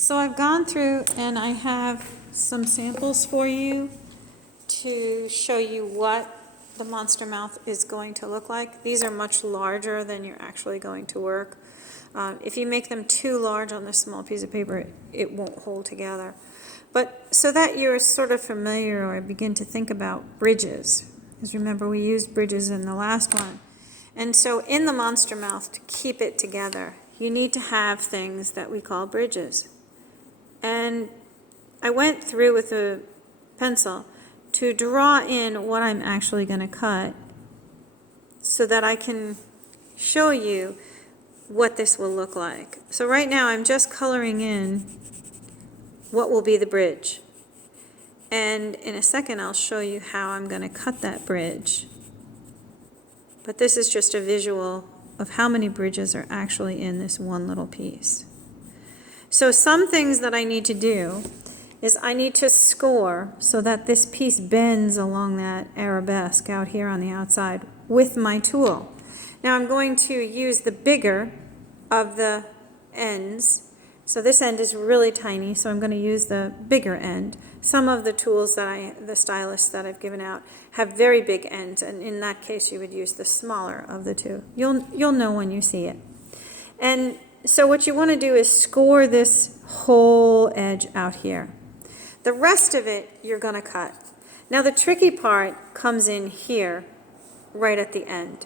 So I've gone through and I have some samples for you to show you what the monster mouth is going to look like. These are much larger than you're actually going to work. If you make them too large on this small piece of paper, it won't hold together. But so that you're sort of familiar or begin to think about bridges, because remember we used bridges in the last one. And so in the monster mouth, to keep it together, you need to have things that we call bridges. And I went through with a pencil to draw in what I'm actually going to cut so that I can show you what this will look like. So right now I'm just coloring in what will be the bridge. And in a second I'll show you how I'm going to cut that bridge. But this is just a visual of how many bridges are actually in this one little piece. So some things that I need to do is I need to score so that this piece bends along that arabesque out here on the outside with my tool. Now I'm going to use the bigger of the ends. So this end is really tiny, so I'm going to use the bigger end. Some of the tools that the stylists that I've given out have very big ends, and in that case you would use the smaller of the two. You'll know when you see it. And so what you want to do is score this whole edge out here. The rest of it you're going to cut. Now the tricky part comes in here, right at the end.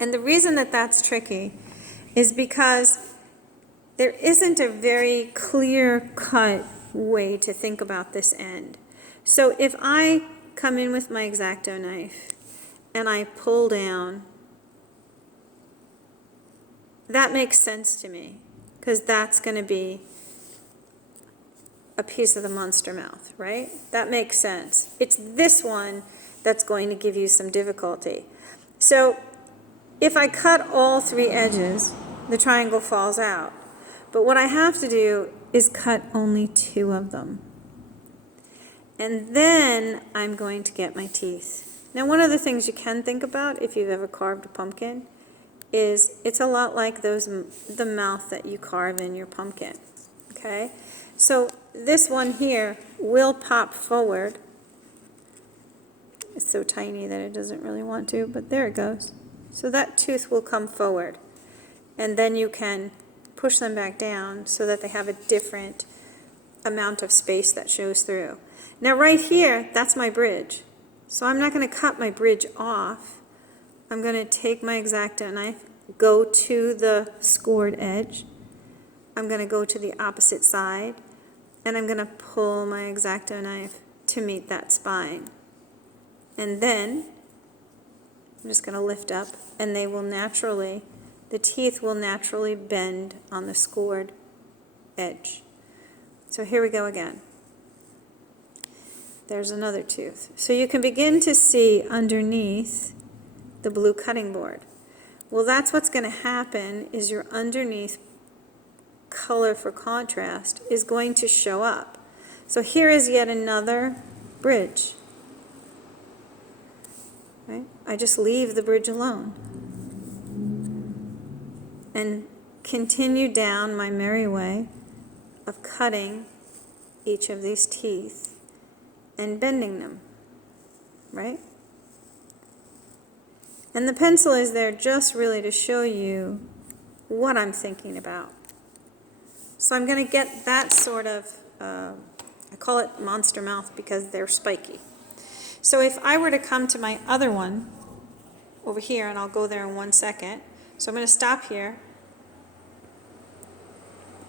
And the reason that that's tricky is because there isn't a very clear-cut way to think about this end. So if I come in with my X-Acto knife and I pull down, that makes sense to me because that's going to be a piece of the monster mouth, right? That makes sense. It's this one that's going to give you some difficulty. So if I cut all three edges, the triangle falls out. But what I have to do is cut only two of them. And then I'm going to get my teeth. Now one of the things you can think about if you've ever carved a pumpkin is it's a lot like the mouth that you carve in your pumpkin. Okay? So this one here will pop forward. It's so tiny that it doesn't really want to, but there it goes. So that tooth will come forward. And then you can push them back down so that they have a different amount of space that shows through. Now right here, that's my bridge. So I'm not going to cut my bridge off. I'm going to take my X-Acto knife, go to the scored edge. I'm going to go to the opposite side, and I'm going to pull my X-Acto knife to meet that spine. And then I'm just going to lift up, and they will naturally, the teeth will naturally bend on the scored edge. So here we go again. There's another tooth. So you can begin to see underneath the blue cutting board. Well, that's what's going to happen is your underneath color for contrast is going to show up. So here is yet another bridge. Right? I just leave the bridge alone and continue down my merry way of cutting each of these teeth and bending them, right? And the pencil is there just really to show you what I'm thinking about. So I'm going to get that sort of, I call it monster mouth because they're spiky. So if I were to come to my other one over here, and I'll go there in 1 second. So I'm going to stop here,